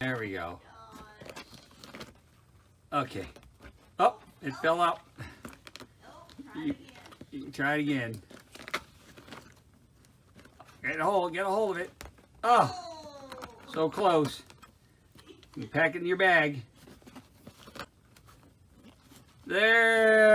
There we go. Okay. Oh, it fell out. You can try it again. Get a hold of it. Oh, so close. You pack it in your bag. There.